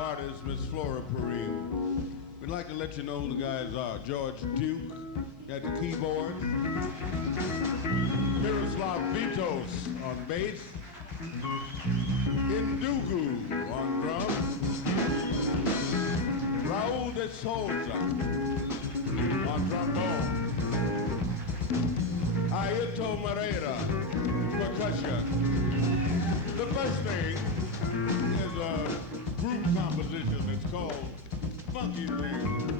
artist, Miss Flora Purim. We'd like to let you know who the guys are. George Duke at the keyboard. Miroslav Vitous on bass. Ndugu on drums. Raul De Souza on trombone. Airto percussion. The first thing is a group composition that's called Funky Thing.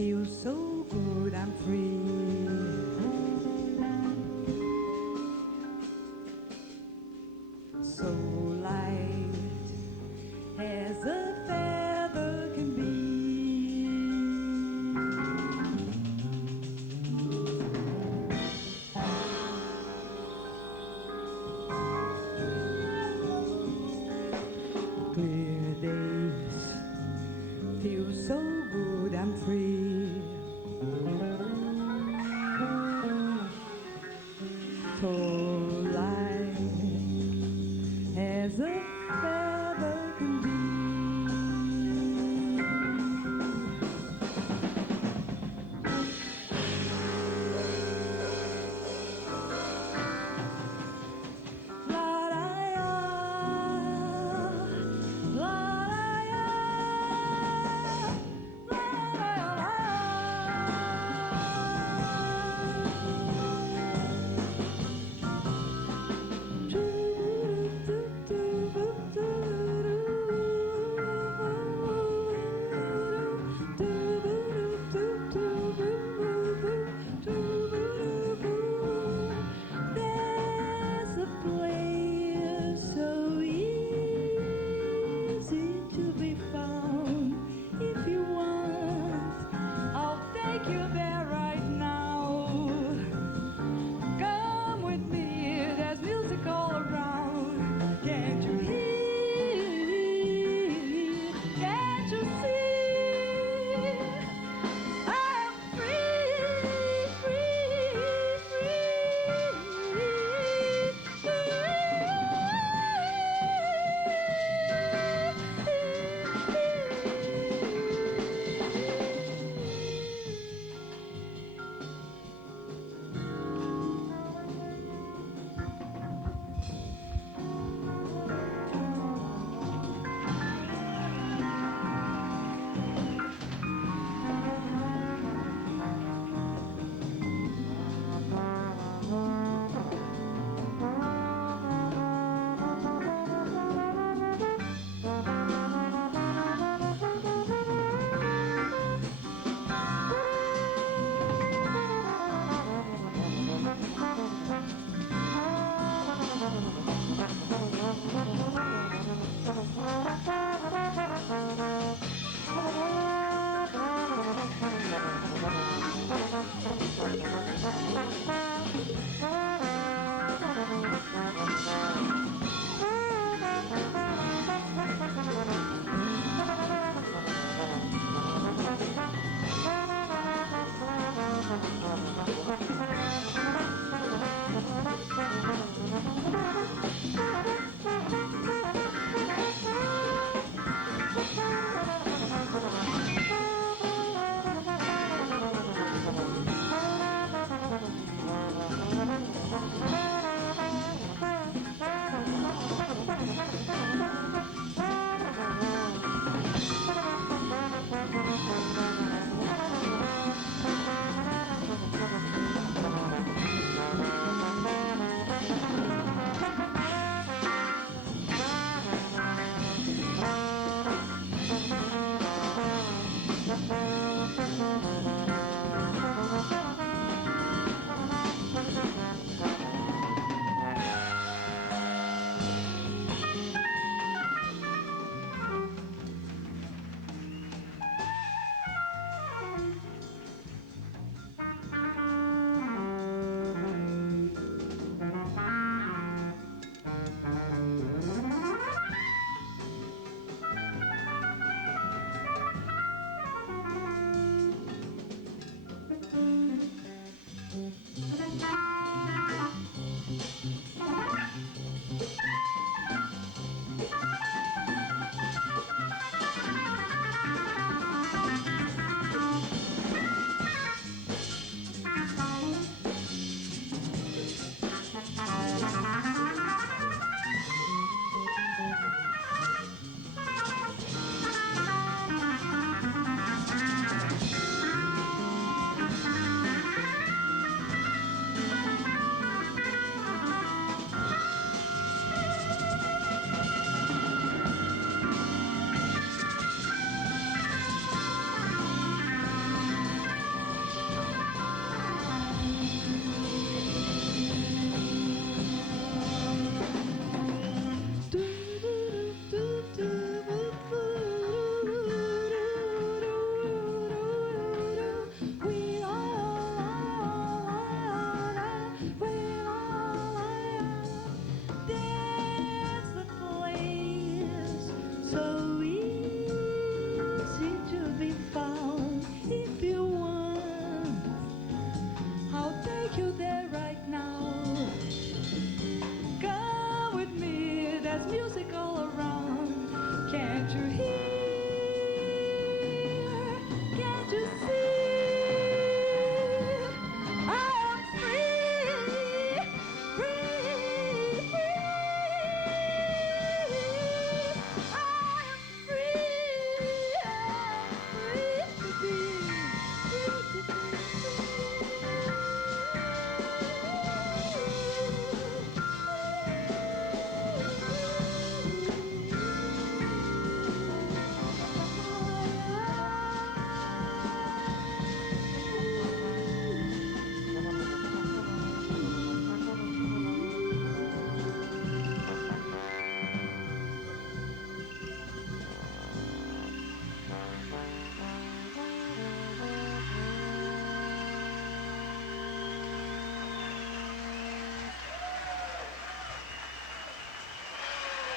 feels so good, I'm free. So light as a feather can be. Clear days feel so good, I'm free.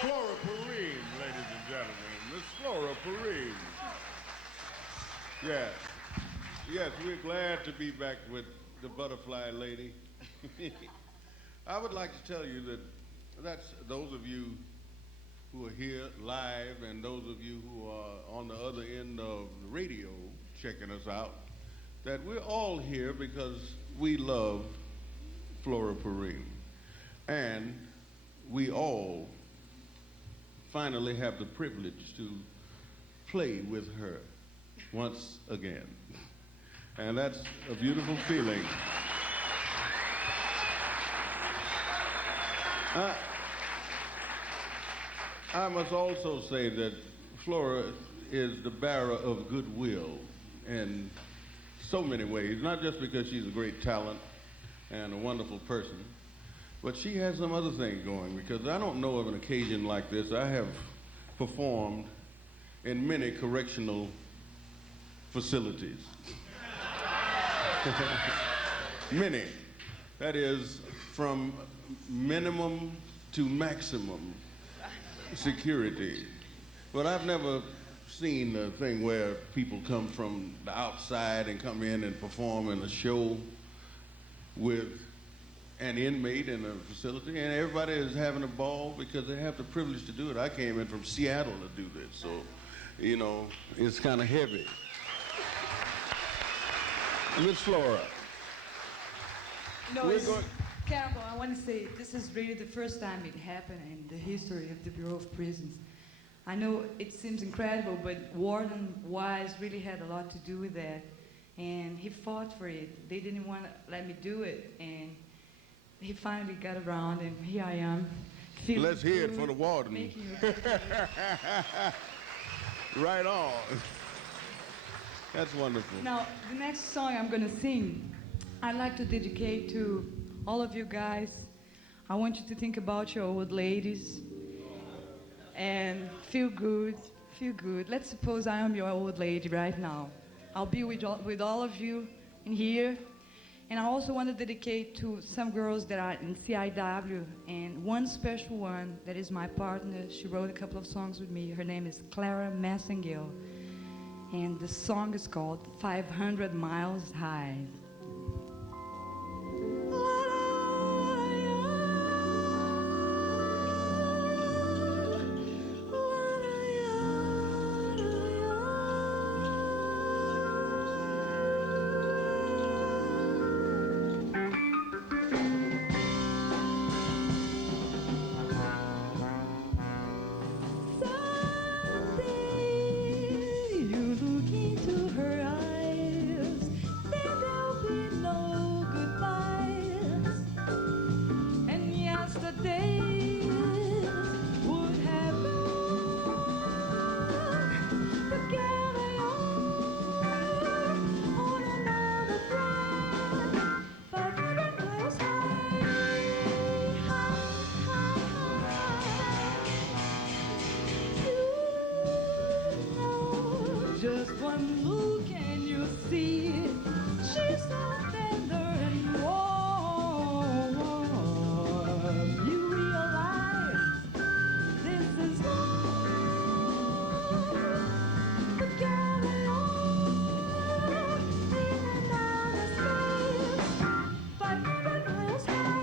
Flora Purim, ladies and gentlemen. Miss Flora Purim. Yes. Yes, we're glad to be back with the butterfly lady. I would like to tell you that that's those of you who are here live and those of you who are on the other end of the radio checking us out, that we're all here because we love Flora Purim. And we all finally have the privilege to play with her once again. And that's a beautiful feeling. I must also say that Flora is the bearer of goodwill in so many ways, not just because she's a great talent and a wonderful person, but she has some other things going, because I don't know of an occasion like this. I have performed in many correctional facilities. Many. That is, from minimum to maximum security. But I've never seen a thing where people come from the outside and come in and perform in a show with an inmate in a facility, and everybody is having a ball because they have the privilege to do it. I came in from Seattle to do this, so, you know, it's kind of heavy. Miss Flora. No, Cannonball, I want to say this is really the first time it happened in the history of the Bureau of Prisons. I know it seems incredible, but Warden Wise really had a lot to do with that, and he fought for it. They didn't want to let me do it, and he finally got around, and here I am. Let's hear it for the warden. Right on. That's wonderful. Now, the next song I'm going to sing, I'd like to dedicate to all of you guys. I want you to think about your old ladies and feel good, feel good. Let's suppose I am your old lady right now. I'll be with all of you in here. And I also want to dedicate to some girls that are in CIW, and one special one that is my partner. She wrote a couple of songs with me. Her name is Clara Massengill, and the song is called 500 Miles High. Just one look and you see she's so tender and warm. You realize this is love. To carry on in and out of space, 500 miles high.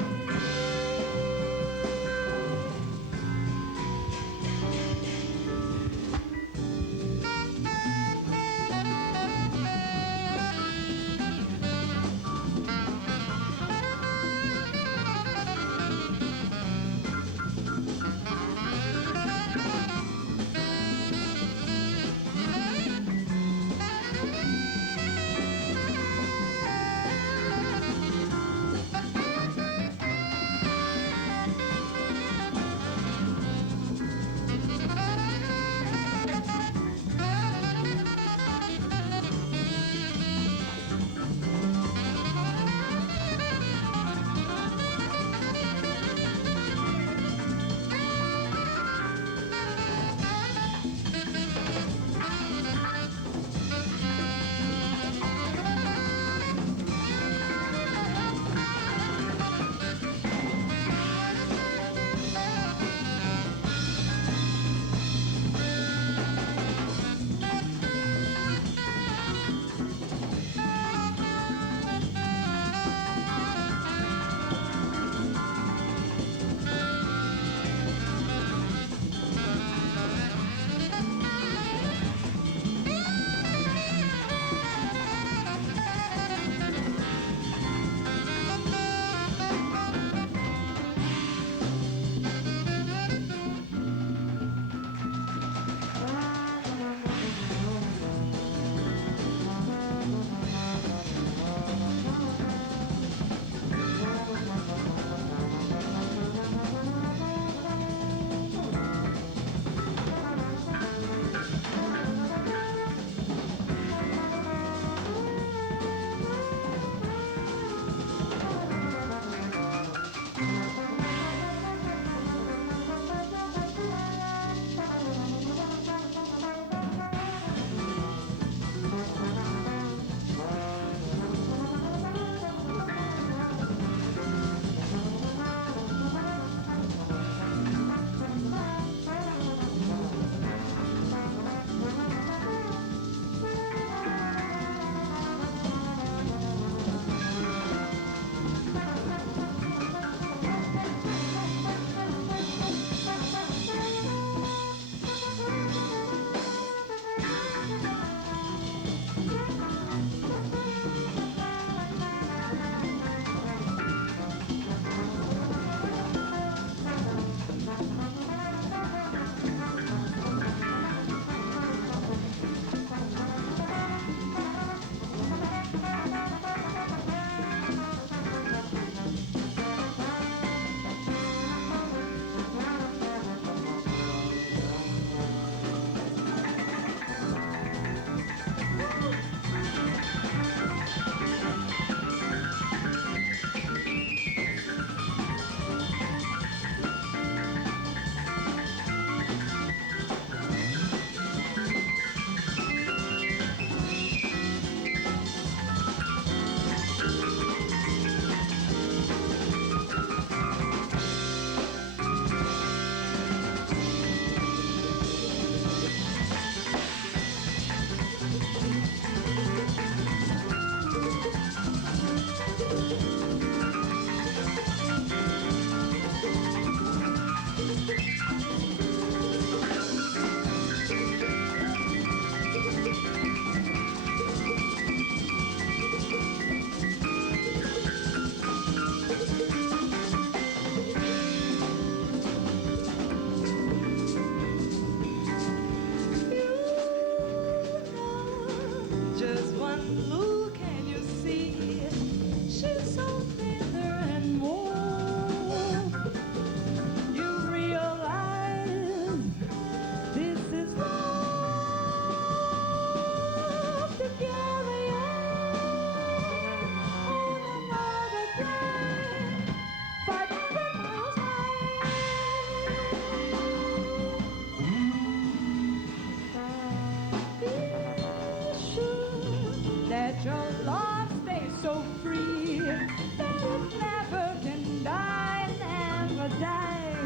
Let your love stay so free that it never can die, never die.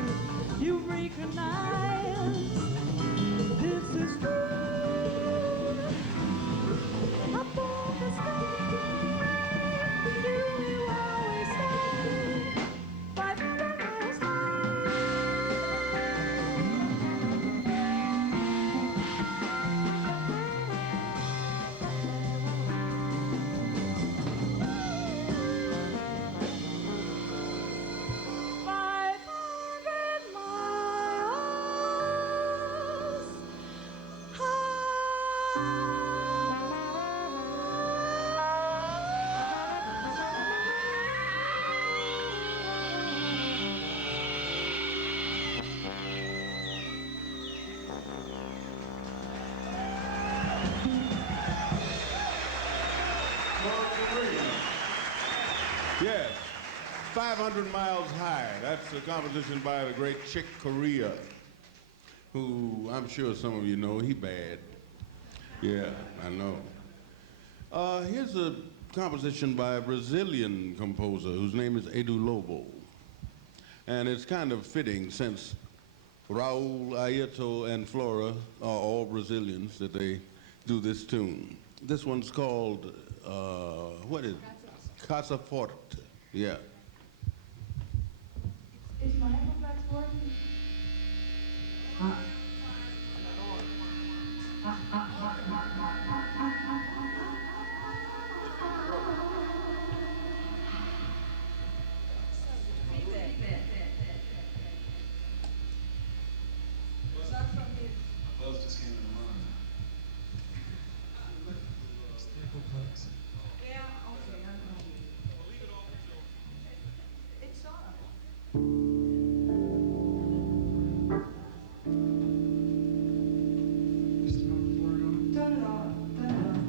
You recognize this is true. Above the sky, you will always stay. 500 miles Yes, 500 Miles High. That's a composition by the great Chick Corea, who I'm sure some of you know. He bad. Yeah, I know. Here's a composition by a Brazilian composer whose name is Edu Lobo. And it's kind of fitting since Raul, Airto, and Flora are all Brazilians that they do this tune. This one's called, what is it? Casa Forte. Yeah. Is my complex working? Those just came to mind. Yeah, okay, I know. It's on. Turn it on. Turn it on.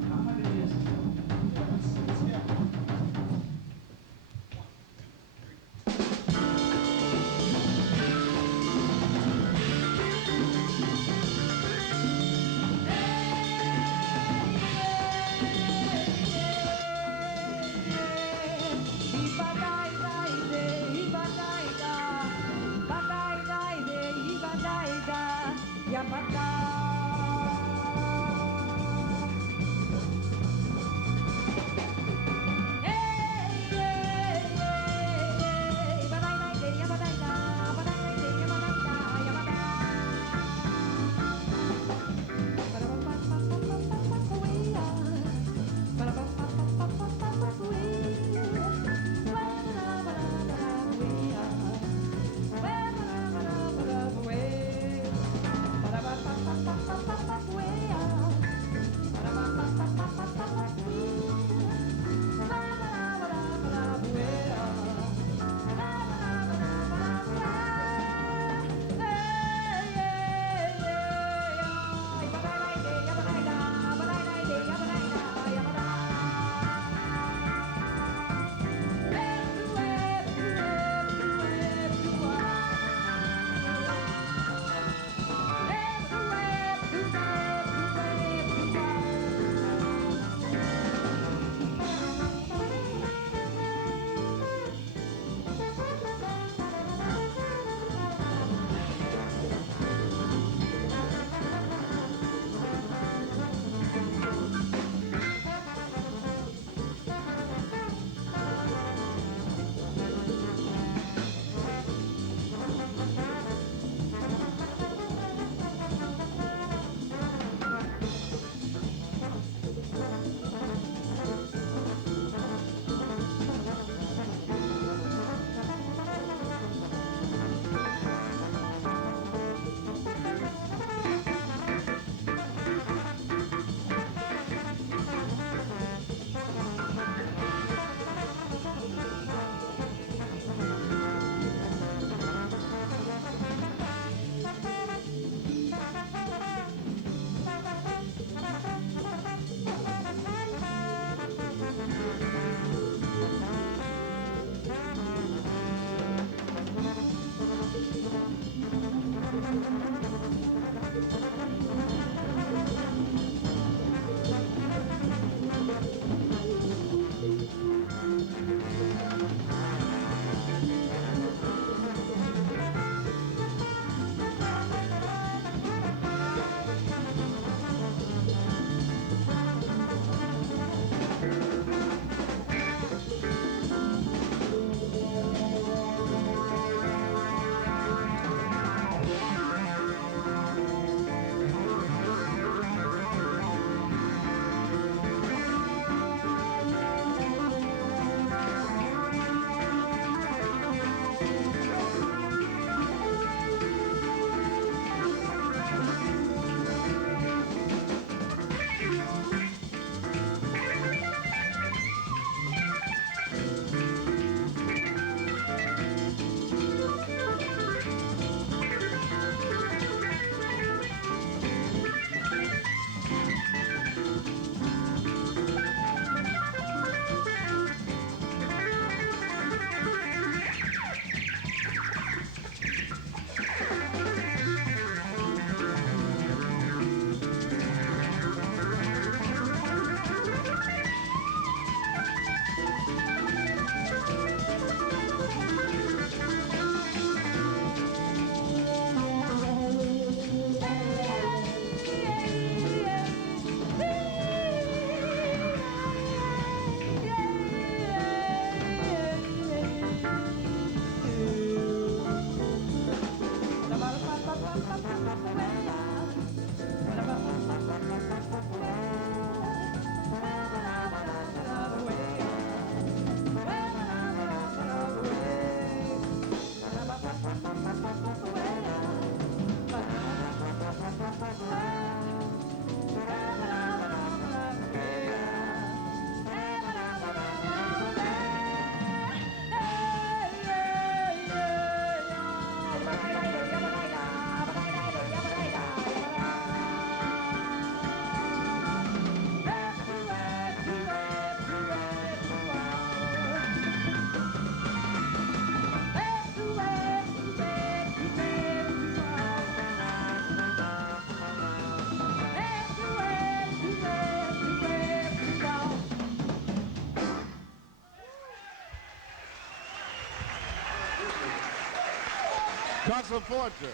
Casa forte.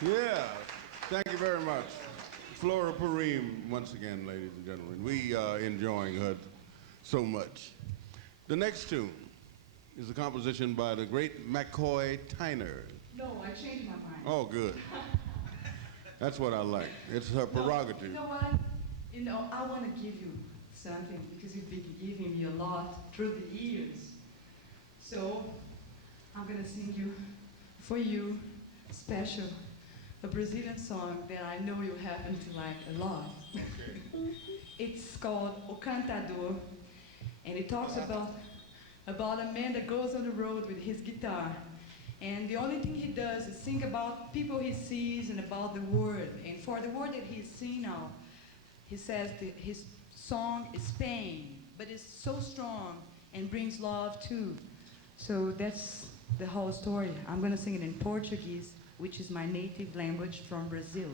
Yeah, thank you very much. Flora Purim, once again, ladies and gentlemen. We are enjoying her so much. The next tune is a composition by the great McCoy Tyner. No, I changed my mind. Oh, good. That's what I like. It's her prerogative. You know what? You know, I want to give you something because you've been giving me a lot through the years. So, I'm going to sing you, for you, special, a Brazilian song that I know you happen to like a lot. Okay. It's called O Cantador, and it talks about a man that goes on the road with his guitar. And the only thing he does is sing about people he sees and about the world. And for the world that he's seeing now, he says that his song is pain, but it's so strong and brings love too. So that's the whole story. I'm going to sing it in Portuguese, which is my native language from Brazil.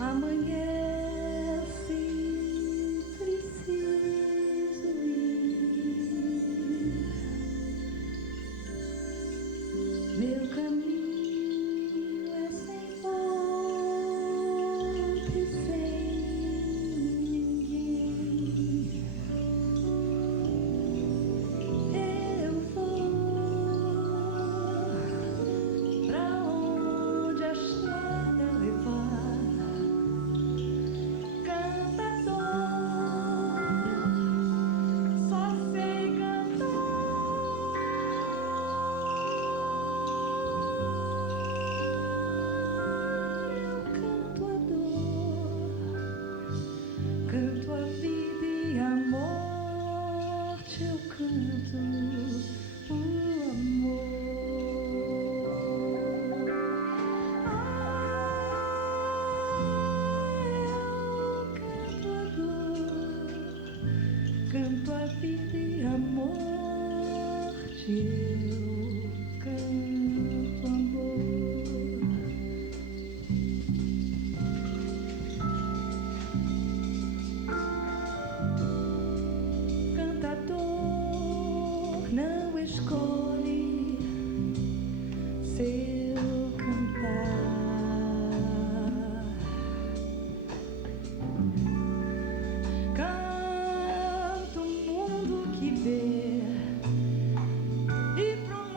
Amanhece, preciso ir. Meu caminho é sem volta e sem ninguém. Eu vou pra onde a estrada levar. Canto a vida e a morte, eu canto amor. Cantador não escolhe seu cantar. E pronto.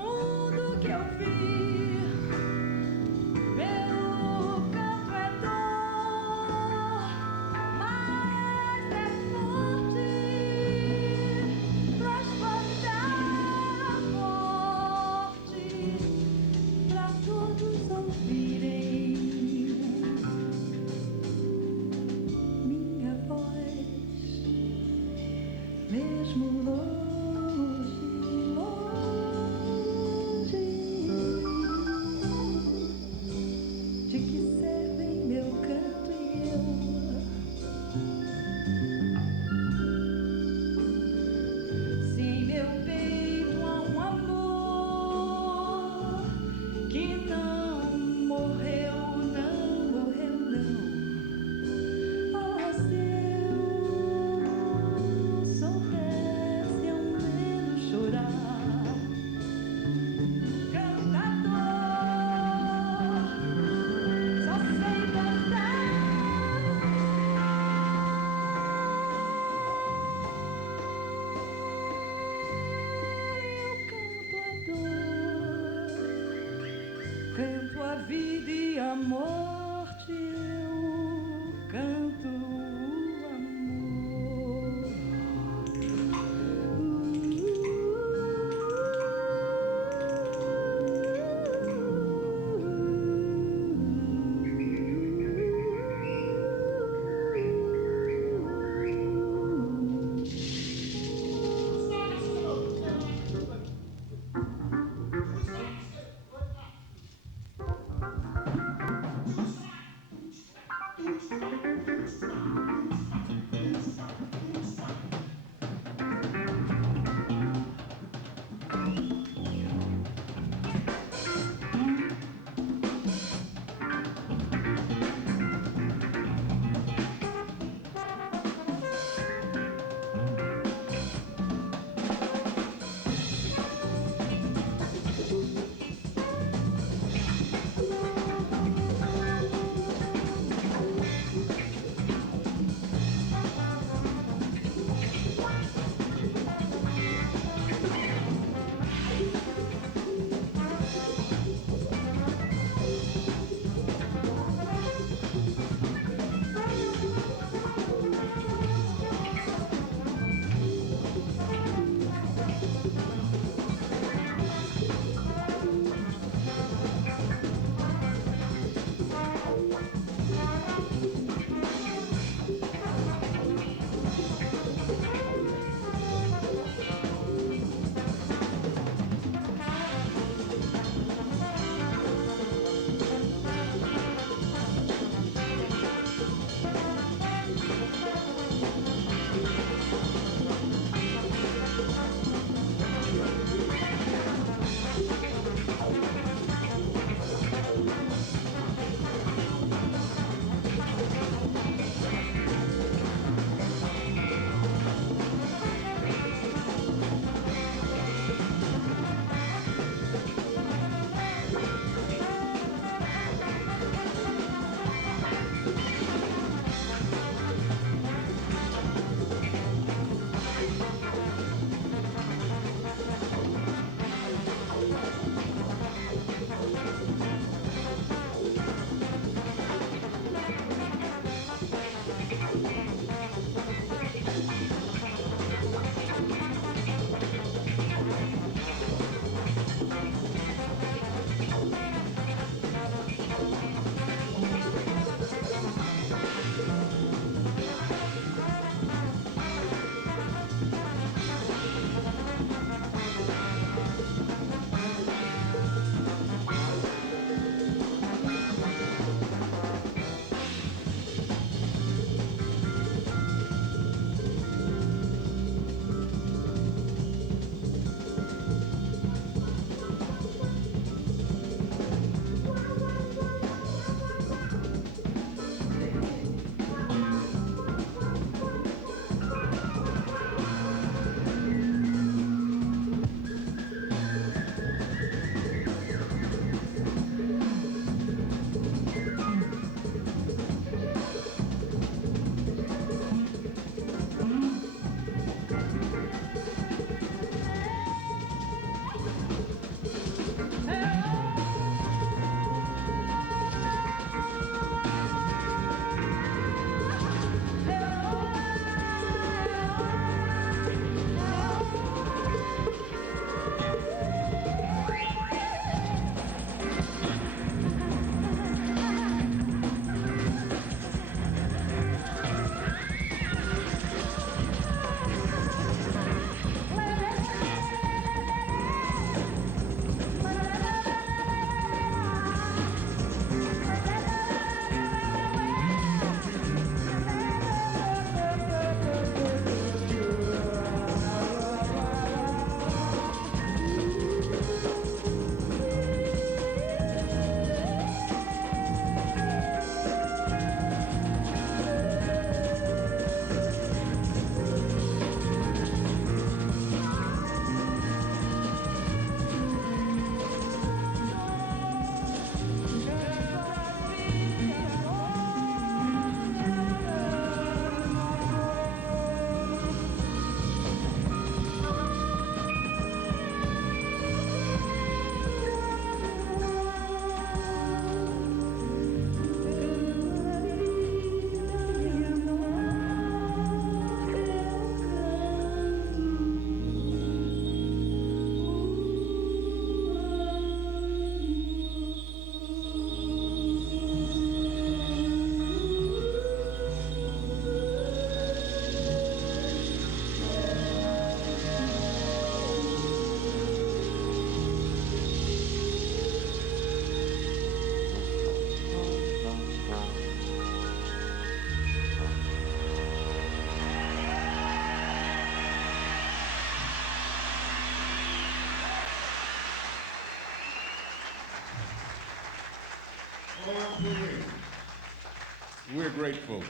We're grateful.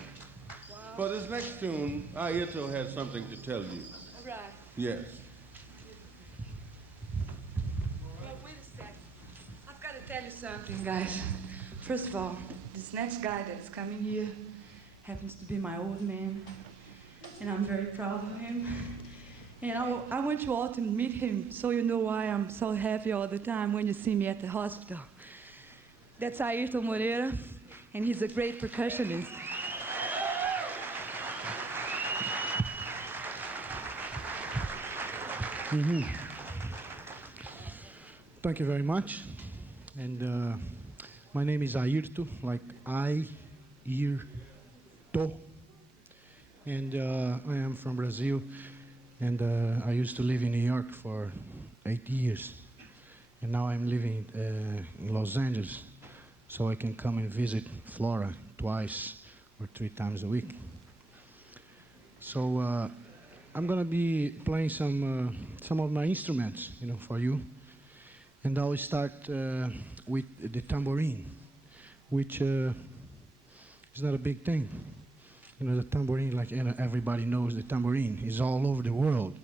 For this next tune, Airto has something to tell you. All right. Yes. Well, wait a sec. I've got to tell you something, guys. First of all, this next guy that's coming here happens to be my old man, and I'm very proud of him. And I want you all to meet him so you know why I'm so happy all the time when you see me at the hospital. That's Airto Moreira, and he's a great percussionist. Mm-hmm. Thank you very much. And my name is Airto, like Airto. And I am from Brazil. And I used to live in New York for 8 years. And now I'm living in Los Angeles. So I can come and visit Flora twice or 3 times a week. So I'm gonna be playing some of my instruments, for you. And I'll start with the tambourine, which is not a big thing. The tambourine, like everybody knows, the tambourine is all over the world.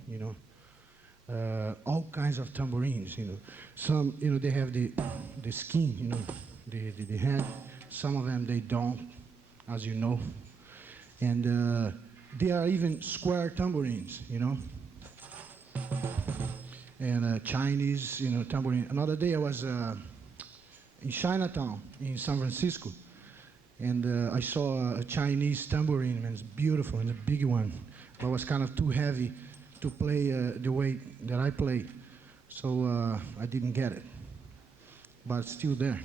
All kinds of tambourines. Some, they have the skin, the head. Some of them they don't, as you know. And there are even square tambourines, and Chinese, tambourine. Another day I was in Chinatown in San Francisco, and I saw a Chinese tambourine, and it's beautiful, and a big one, but it was kind of too heavy to play the way that I play, so I didn't get it, but it's still there.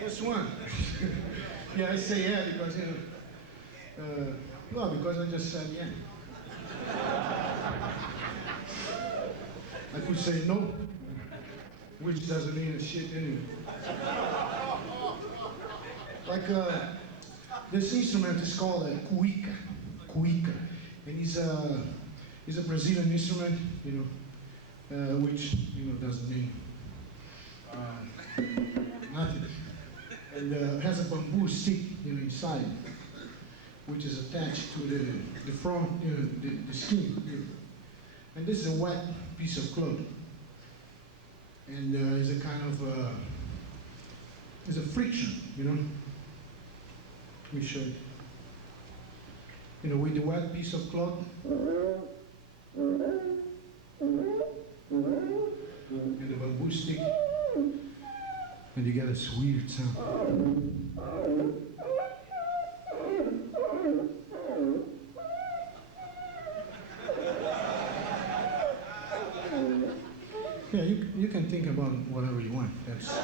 This one. Yeah, I say yeah because, no, because I just said yeah. I could say no, which doesn't mean a shit anyway. Like, this instrument is called a cuica, and it's a Brazilian instrument, which, doesn't mean nothing. And has a bamboo stick, inside, which is attached to the front, the skin. And this is a wet piece of cloth. And it's a kind of, it's a friction, We should, with the wet piece of cloth. And the bamboo stick. And you get a weird sound. Yeah, you you can think about whatever you want. That's.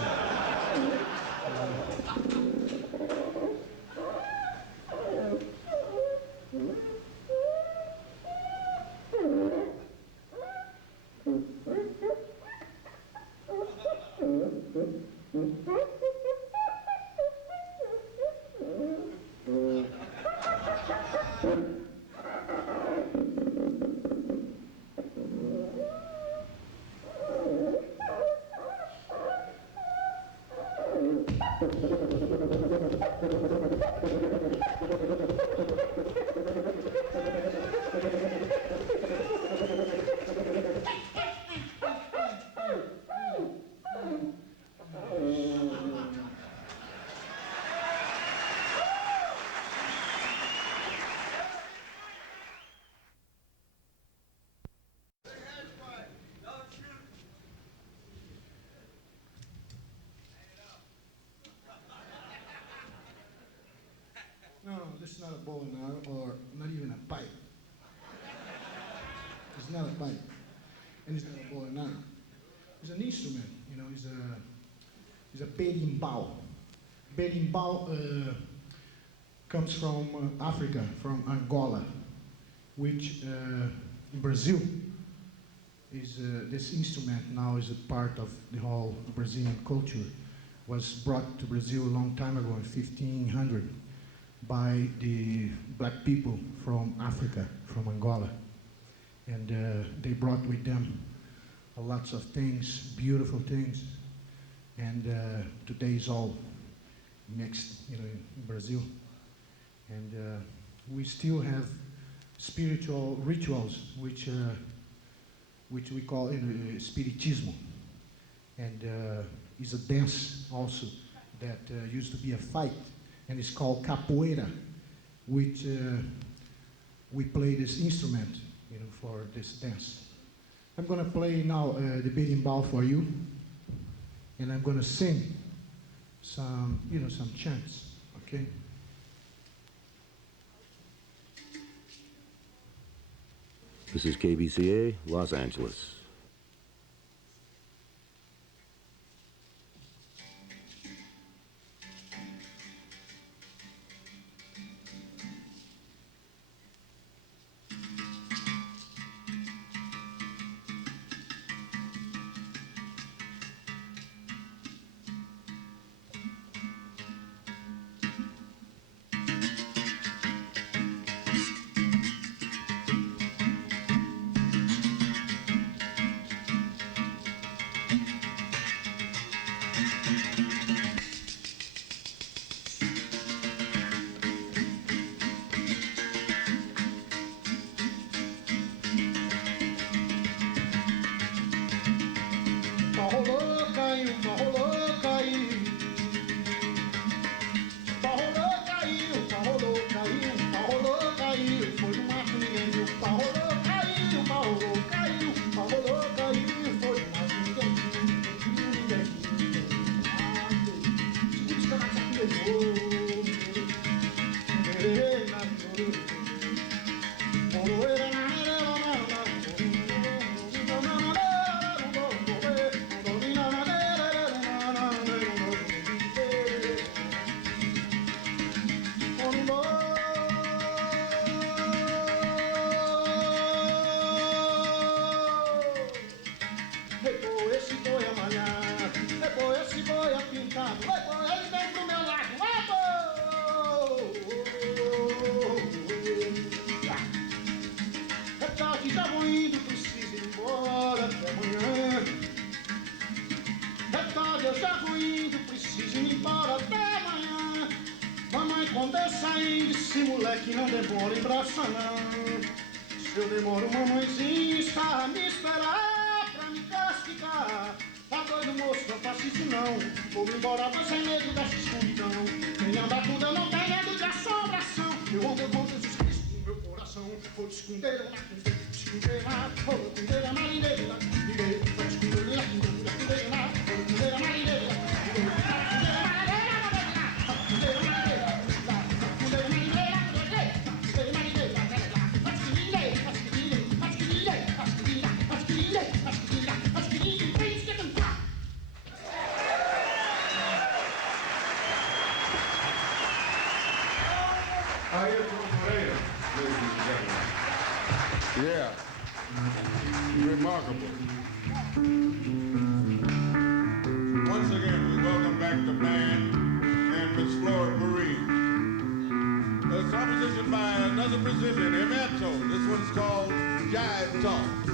No, this is not a bow and arrow, or not even a pipe. It's not a pipe, and it's not a bow and arrow. It's an instrument, you know. It's a berimbau. Berimbau comes from Africa, from Angola, which in Brazil is this instrument now is a part of the whole Brazilian culture. Was brought to Brazil a long time ago, in 1500. By the black people from Africa, from Angola. And they brought with them lots of things, beautiful things. And today is all mixed, you know, in Brazil. And we still have spiritual rituals, which we call spiritismo. And is a dance also that used to be a fight. And it's called capoeira, which we play this instrument, you know, for this dance. I'm going to play now the berimbau for you, and I'm going to sing some, you know, some chants, okay? This is KBCA, Los Angeles. Airto, ladies and gentlemen. Yeah, remarkable. Once again, we welcome back the band and Miss Flora Purim. A composition by another Brazilian, Airto. This one's called Jive Talk.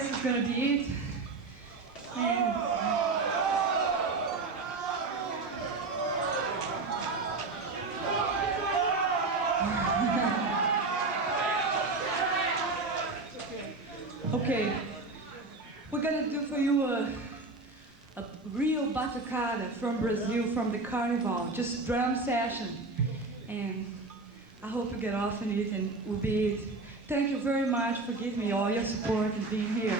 guess it's gonna be it. And okay, we're gonna do for you a real batucada from Brazil, from the carnival, just drum session. And I hope you get off on it and will be it. Thank you very much for giving me all your support and being here.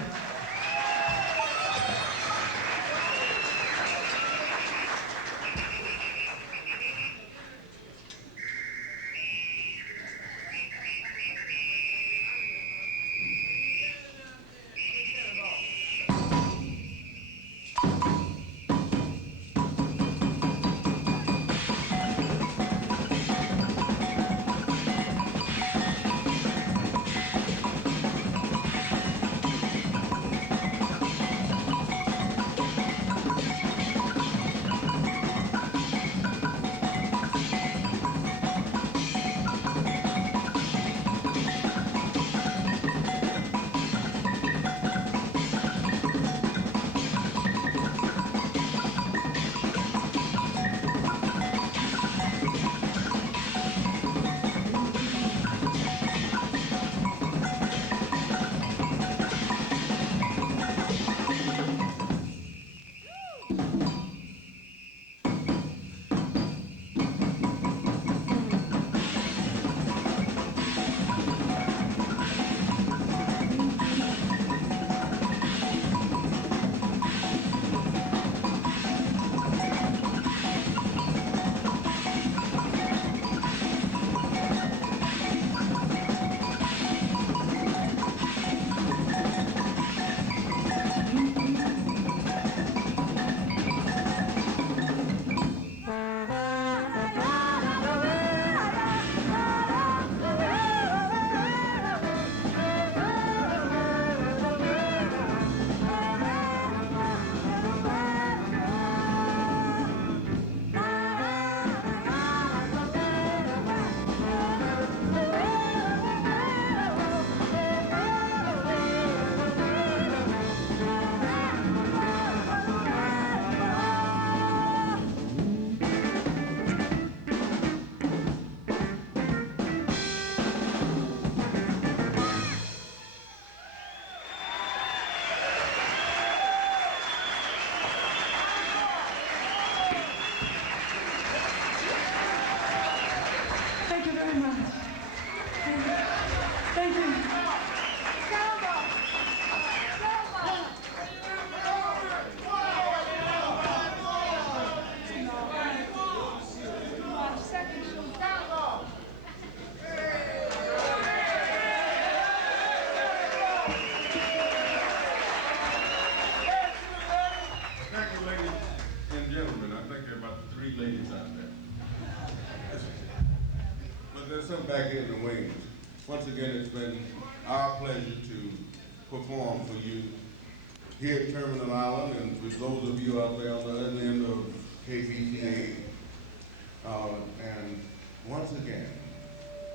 Thank you very much. Thank you. Thank you, ladies and gentlemen. I think there are about 3 ladies out there. But there's some back in the wings. Once again, it's been our pleasure to perform for you here at Terminal Island and with those of you out there on the other end of KBCA. And once again,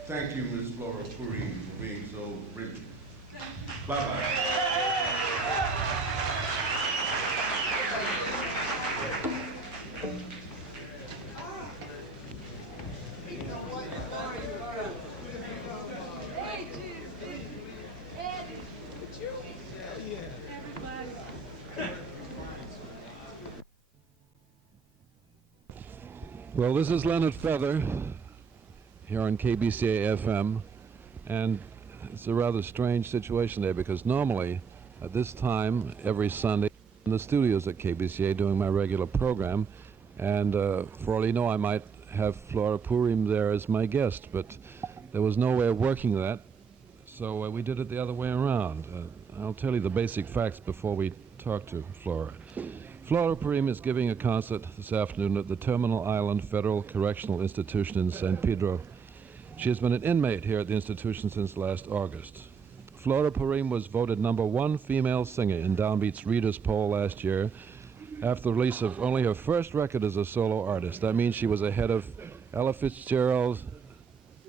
thank you, Ms. Flora Purim, for being so brilliant. Bye-bye. Well, this is Leonard Feather here on KBCA FM, and it's a rather strange situation there because normally at this time every Sunday in the studios at KBCA doing my regular program, and for all you know I might have Flora Purim there as my guest, but there was no way of working that, so we did it the other way around. I'll tell you the basic facts before we talk to Flora. Flora Purim is giving a concert this afternoon at the Terminal Island Federal Correctional Institution in San Pedro. She has been an inmate here at the institution since last August. Flora Purim was voted #1 female singer in Downbeat's Readers' Poll last year after the release of only her first record as a solo artist. That means she was ahead of Ella Fitzgerald,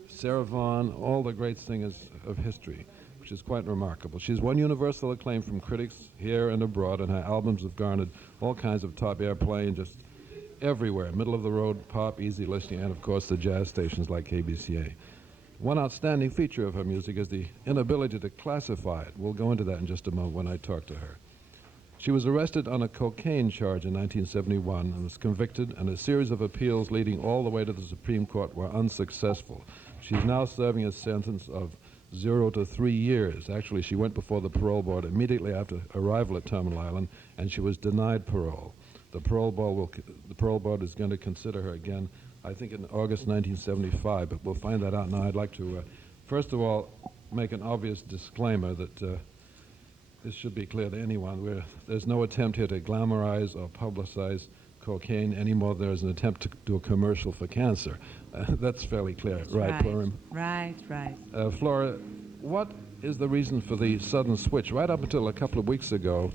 Sarah Vaughan, all the great singers of history. which is quite remarkable. She's won universal acclaim from critics here and abroad, and her albums have garnered all kinds of top airplay and just everywhere, middle-of-the-road pop, easy listening, and of course the jazz stations like KBCA. One outstanding feature of her music is the inability to classify it. We'll go into that in just a moment when I talk to her. She was arrested on a cocaine charge in 1971 and was convicted, and a series of appeals leading all the way to the Supreme Court were unsuccessful. She's now serving a sentence of 0 to 3 years. Actually, she went before the parole board immediately after arrival at Terminal Island, and she was denied parole. The parole board is going to consider her again, I think in August 1975, but we'll find that out now. I'd like to, first of all, make an obvious disclaimer that this should be clear to anyone. There's no attempt here to glamorize or publicize cocaine any more than there's an attempt to do a commercial for cancer. That's fairly clear. That's right, Purim? Right. Flora, what is the reason for the sudden switch? Right up until a couple of weeks ago,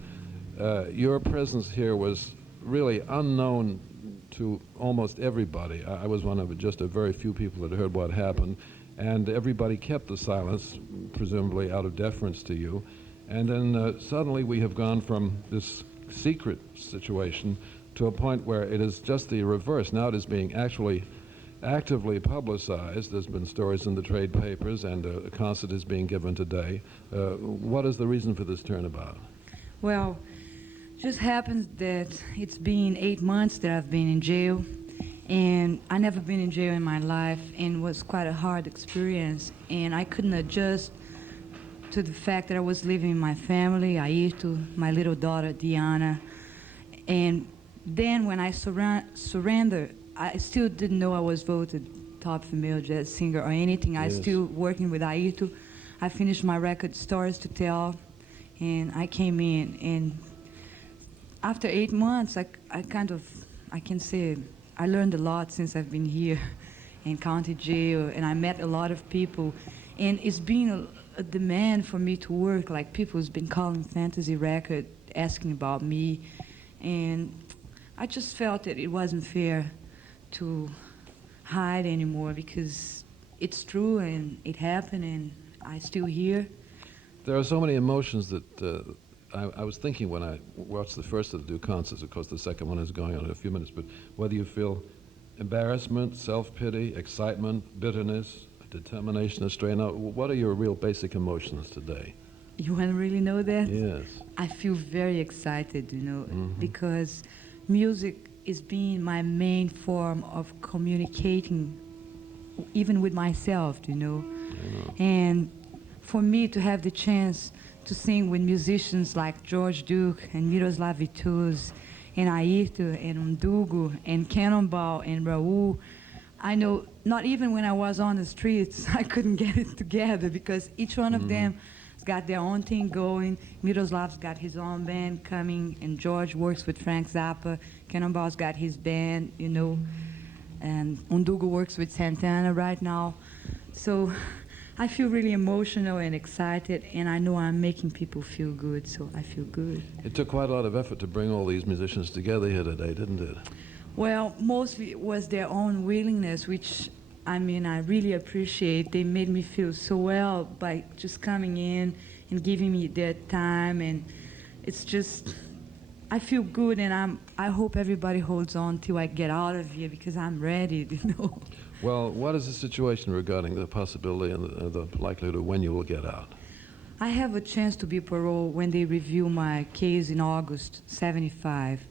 your presence here was really unknown to almost everybody. I was one of just a very few people that heard what happened, and everybody kept the silence, presumably out of deference to you. And then suddenly we have gone from this secret situation to a point where it is just the reverse. Now it is being actually actively publicized. There's been stories in the trade papers, and a concert is being given today. What is the reason for this turnabout? Well, just happens that it's been 8 months that I've been in jail, and I never been in jail in my life, and it was quite a hard experience, and I couldn't adjust to the fact that I was living with my family, Airto, my little daughter, Diana. And then when I surrendered, I still didn't know I was voted top female jazz singer or anything. I still working with Airto. I finished my record, Stories to Tell, and I came in. And after 8 months, I can say I learned a lot since I've been here in county jail, and I met a lot of people. And it's been a demand for me to work. Like, people's been calling Fantasy Record, asking about me, and I just felt that it wasn't fair to hide anymore, because it's true and it happened, and I'm still here. There are so many emotions that I was thinking when I watched the first of the two concerts. Of course, the second one is going on in a few minutes, but whether you feel embarrassment, self-pity, excitement, bitterness, determination to straighten out, what are your real basic emotions today? You want to really know that? Yes. I feel very excited, because music is being my main form of communicating, even with myself, I know. And for me to have the chance to sing with musicians like George Duke and Miroslav Vitous and Airto and Ndugu and Cannonball and Raul, I know not even when I was on the streets, I couldn't get it together, because each one of them has got their own thing going. Miroslav's got his own band coming, and George works with Frank Zappa. Cannonball's got his band, and Ndugu works with Santana right now. So I feel really emotional and excited, and I know I'm making people feel good, so I feel good. It took quite a lot of effort to bring all these musicians together here today, didn't it? Well, mostly it was their own willingness, which, I really appreciate. They made me feel so well by just coming in and giving me their time, and it's just, I feel good, and I hope everybody holds on till I get out of here, because I'm ready, Well, what is the situation regarding the possibility and the likelihood of when you will get out? I have a chance to be paroled when they review my case in August 75,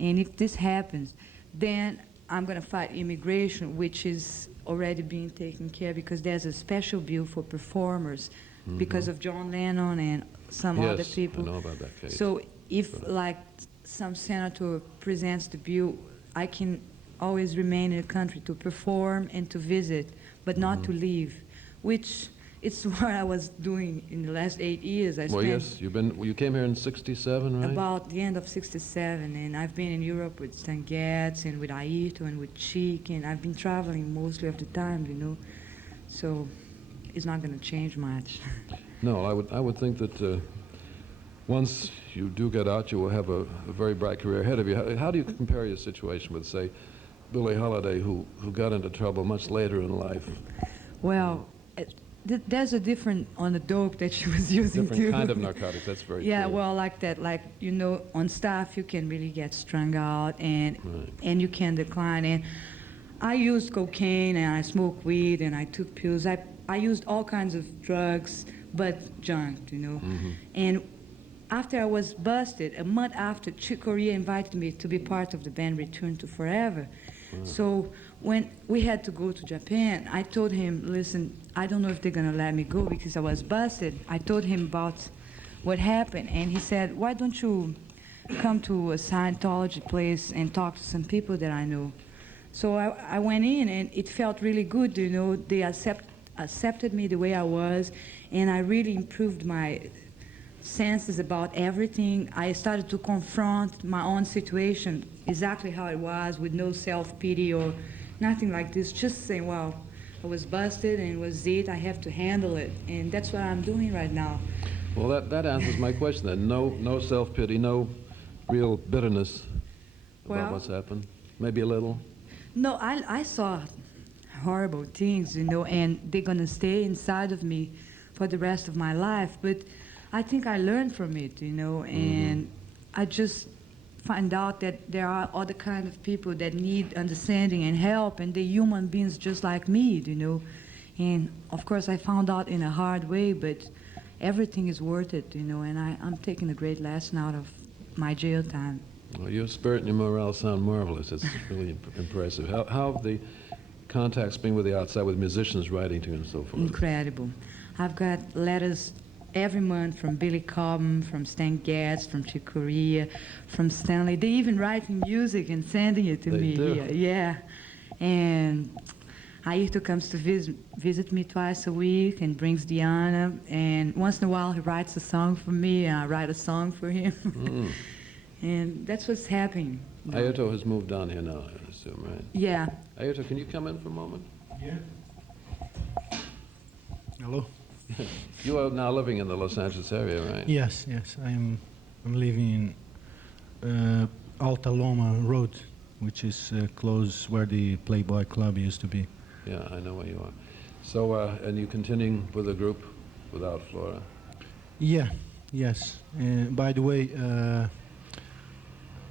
and if this happens, then I'm going to fight immigration, which is already being taken care of, because there's a special bill for performers because of John Lennon and some other people. Yes, I know about that case. So if, like, some senator presents the bill, I can always remain in the country to perform and to visit, but not to leave, which it's what I was doing in the last 8 years. Well, yes, you came here in '67, right? About the end of '67, and I've been in Europe with Stan Getz and with Airto and with Chic, and I've been traveling mostly of the time, so it's not going to change much. No, I would think that once you do get out, you will have a very bright career ahead of you. How do you compare your situation with, say, Billie Holiday, who got into trouble much later in life? Well, there's a different on the dope that she was using Different too. kind of narcotics, that's very Yeah, clear. well, like that, like, you know, on stuff you can really get strung out and Right. and you can decline. And I used cocaine and I smoked weed and I took pills. I used all kinds of drugs, but junk, you know. And after I was busted, a month after, Chick Corea invited me to be part of the band Return to Forever. So when we had to go to Japan, I told him, listen, I don't know if they're going to let me go because I was busted. I told him about what happened, and he said, why don't you come to a Scientology place and talk to some people that I know? So I went in, and it felt really good, you know. They accepted me the way I was, and I really improved my senses about everything. I started to confront my own situation exactly how it was, with no self-pity or nothing like this, just saying, well, I was busted and it was it, I have to handle it. And that's what I'm doing right now. Well, that answers my question then. No self-pity, no real bitterness about Well- what's happened. Maybe a little. No, I saw horrible things, you know, and they're gonna stay inside of me for the rest of my life. But I think I learned from it, you know, and I just find out that there are other kind of people that need understanding and help, and they're human beings just like me, you know. And of course I found out in a hard way, but everything is worth it, you know, and I'm taking a great lesson out of my jail time. Well, your spirit and your morale sound marvelous. It's really impressive. How have the contacts been with the outside, with musicians writing to you and so forth? Incredible. I've got letters every month from Billy Cobham, from Stan Getz, from Chick Corea, from Stanley. They even writing music and sending it to They me. do? Here. Yeah. And Airto comes to visit me twice a week and brings Diana. And once in a while he writes a song for me and I write a song for him. And that's what's happening. Airto has moved on here now, I assume, right? Yeah. Airto, can you come in for a moment? Yeah. Hello. You are now living in the Los Angeles area, right? Yes, yes. I'm living in Alta Loma Road, which is close where the Playboy Club used to be. Yeah, I know where you are. So, and you continuing with the group without Flora? Yeah, yes. By the way,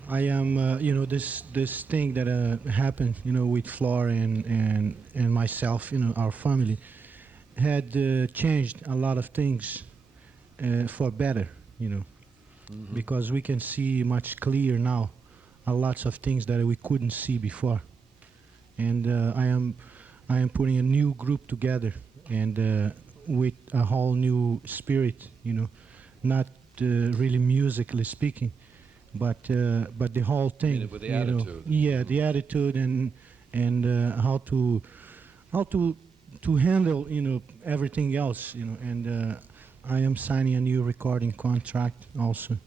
I am, you know, this thing that happened, you know, with Flora and myself, you know, our family, had changed a lot of things for better, you know, because we can see much clearer now, lots of things that we couldn't see before, and I am putting a new group together, and with a whole new spirit, you know, not really musically speaking, but the whole thing, mean, with the you know. attitude. Yeah, the attitude and how to handle, you know, everything else, you know, and I am signing a new recording contract also,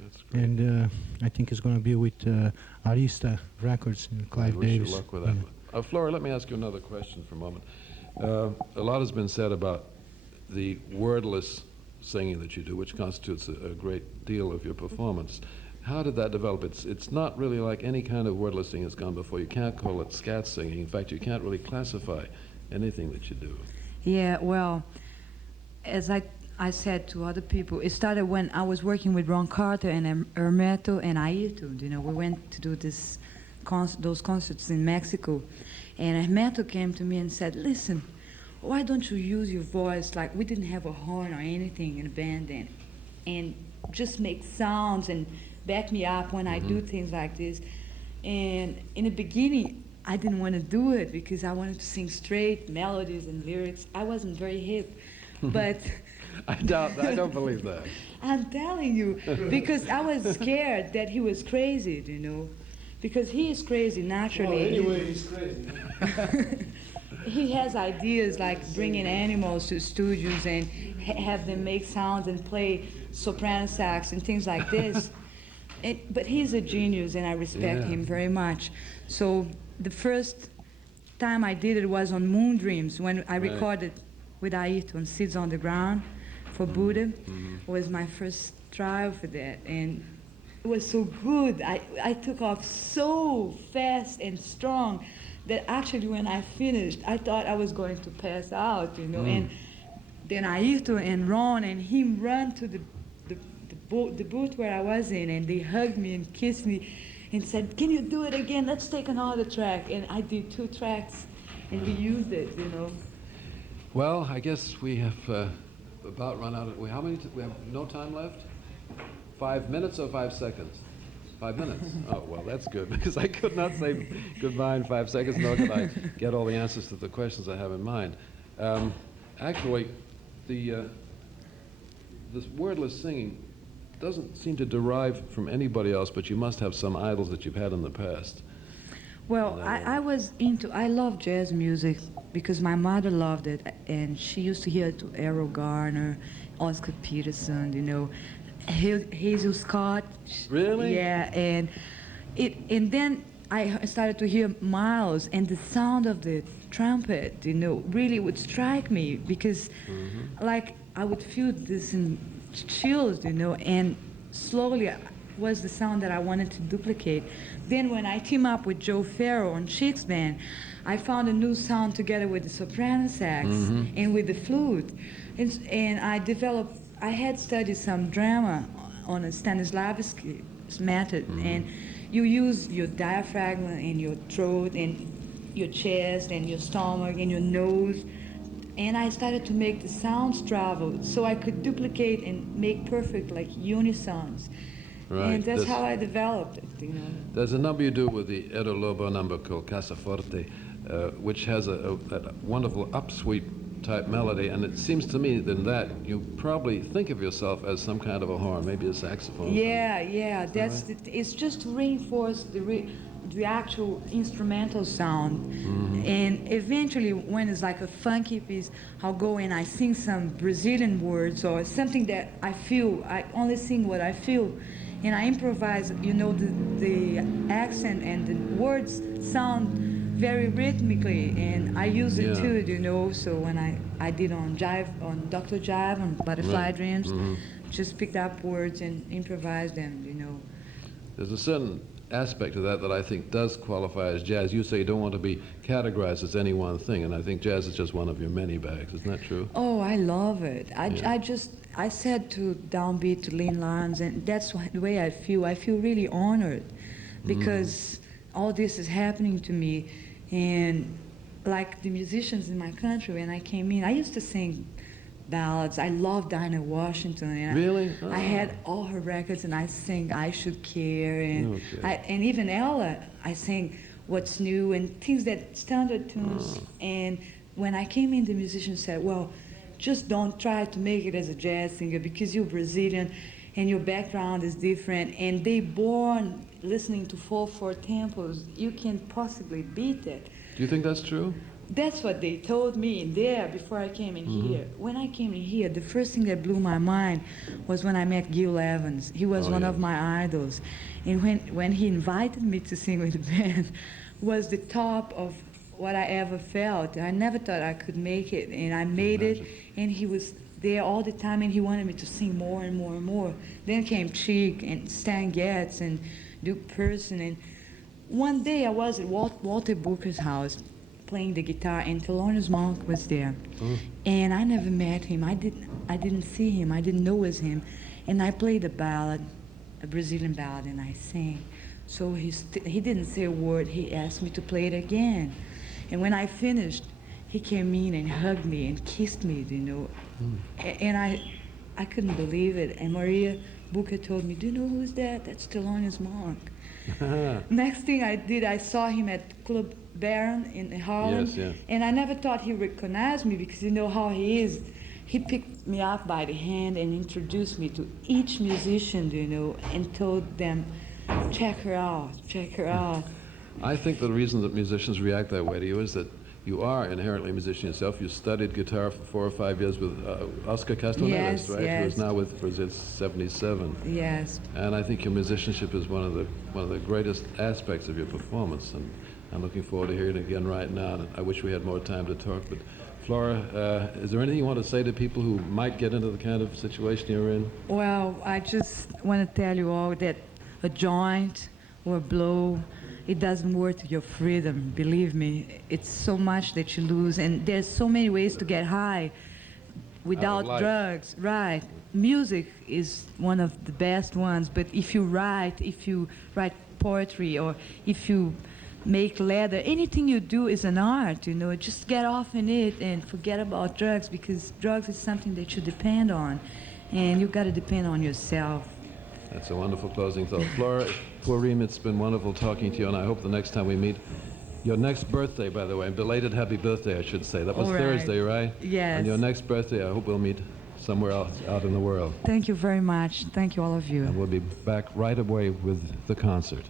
That's great. and I think it's going to be with Arista Records, and I Clive wish Davis. you luck with that. Yeah. Flora, let me ask you another question for a moment. A lot has been said about the wordless singing that you do, which constitutes a great deal of your performance. How did that develop? It's not really like any kind of wordless singing that's gone before. You can't call it scat singing. In fact, you can't really classify anything that you do. Yeah, well, as I said to other people, it started when I was working with Ron Carter and Hermeto and Airto. You know, we went to do those concerts in Mexico, and Hermeto came to me and said, listen, why don't you use your voice, like we didn't have a horn or anything in the band then, and just make sounds and back me up when I do things like this. And in the beginning, I didn't want to do it because I wanted to sing straight melodies and lyrics. I wasn't very hip, but I don't believe that. I'm telling you, because I was scared that he was crazy, you know, because he is crazy naturally. he's crazy. He has ideas like bringing animals to studios and have them make sounds and play soprano sax and things like this. But he's a genius, and I respect him very much. So the first time I did it was on Moon Dreams, when I recorded with Airto on Seeds on the Ground for Buddha. Was my first trial for that, and it was so good. I took off so fast and strong that actually when I finished, I thought I was going to pass out, you know. And then Airto and Ron and him run to the booth where I was in, and they hugged me and kissed me and said, "Can you do it again? Let's take another track." And I did 2 tracks, and we used it, you know. Well, I guess we have about run out of, how many, we have no time left? 5 minutes or 5 seconds? 5 minutes. Oh, well, that's good, because I could not say goodbye in 5 seconds, nor could I get all the answers to the questions I have in mind. Actually, this wordless singing doesn't seem to derive from anybody else, but you must have some idols that you've had in the past. Well, I love jazz music because my mother loved it, and she used to hear to Errol Garner, Oscar Peterson, you know, Hazel Scott. Really? Yeah, and then I started to hear Miles, and the sound of the trumpet, you know, really would strike me because, like, I would feel this in chills, you know, and slowly was the sound that I wanted to duplicate. Then when I teamed up with Joe Farrow on Chick's band, I found a new sound together with the soprano sax and with the flute. And I had studied some drama on a Stanislavski's method, and you use your diaphragm and your throat and your chest and your stomach and your nose. And I started to make the sounds travel so I could duplicate and make perfect, like, unisons. Right. And that's how I developed it, you know. There's a number you do with the Edo Lobo number called Casa Forte, which has a wonderful upsweep type melody, and it seems to me that you probably think of yourself as some kind of a horn, maybe a saxophone. Yeah, that's right. It's just to reinforce the actual instrumental sound. And eventually, when it's like a funky piece, I'll go and I sing some Brazilian words or something that I feel. I only sing what I feel, and I improvise. You know, the accent and the words sound very rhythmically, and I use it too, you know. So when I did on Dr. Jive, on Butterfly Dreams, just picked up words and improvised them, you know. There's a certain aspect of that I think does qualify as jazz. You say you don't want to be categorized as any one thing, and I think jazz is just one of your many bags. Isn't that true? Oh, I love it. I said to Downbeat, to Lynn Lyons, and that's the way I feel. I feel really honored because all this is happening to me. And like the musicians in my country, when I came in, I used to sing ballads. I loved Dinah Washington. And really? I had all her records, and I sang I Should Care. And, and even Ella, I sang What's New and things that standard tunes. And when I came in, the musicians said, well, just don't try to make it as a jazz singer because you're Brazilian and your background is different. And they born listening to 4/4 tempos. You can't possibly beat it. Do you think that's true? That's what they told me in there before I came in here. When I came in here, the first thing that blew my mind was when I met Gil Evans. He was one of my idols. And when he invited me to sing with the band, was the top of what I ever felt. I never thought I could make it, and I made it, and he was there all the time, and he wanted me to sing more and more and more. Then came Chick and Stan Getz and Duke Person, and one day I was at Walter Booker's house playing the guitar, and Thelonious Monk was there. And I never met him. I didn't see him. I didn't know it was him. And I played a ballad, a Brazilian ballad, and I sang. So he didn't say a word. He asked me to play it again. And when I finished, he came in and hugged me and kissed me, you know. And I couldn't believe it. And Maria Booker told me, do you know who's that? That's Thelonious Monk. Next thing I did, I saw him at Club Baron in Harlem. Yes. And I never thought he recognized me because you know how he is. He picked me up by the hand and introduced me to each musician, you know, and told them, check her out, check her out. I think the reason that musicians react that way to you is that you are inherently a musician yourself. You studied guitar for 4 or 5 years with Oscar Castanedas, right? Yes. Who is now with Brazil 77. Yes. And I think your musicianship is one of the greatest aspects of your performance. And I'm looking forward to hearing it again right now. And I wish we had more time to talk. But Flora, is there anything you want to say to people who might get into the kind of situation you're in? Well, I just want to tell you all that a joint or a blow, it doesn't worth your freedom, believe me. It's so much that you lose, and there's so many ways to get high. without life. drugs, right? Music is one of the best ones, but if you write poetry, or if you make leather, anything you do is an art, you know. Just get off in it and forget about drugs, because drugs is something that you depend on, and you got to depend on yourself. That's a wonderful closing thought. Flora Purim, it's been wonderful talking to you, and I hope the next time we meet, your next birthday, by the way, and belated happy birthday, I should say. That was All right. Thursday, right? Yes. And your next birthday, I hope we'll meet somewhere else out in the world. Thank you very much. Thank you, all of you. And we'll be back right away with the concert.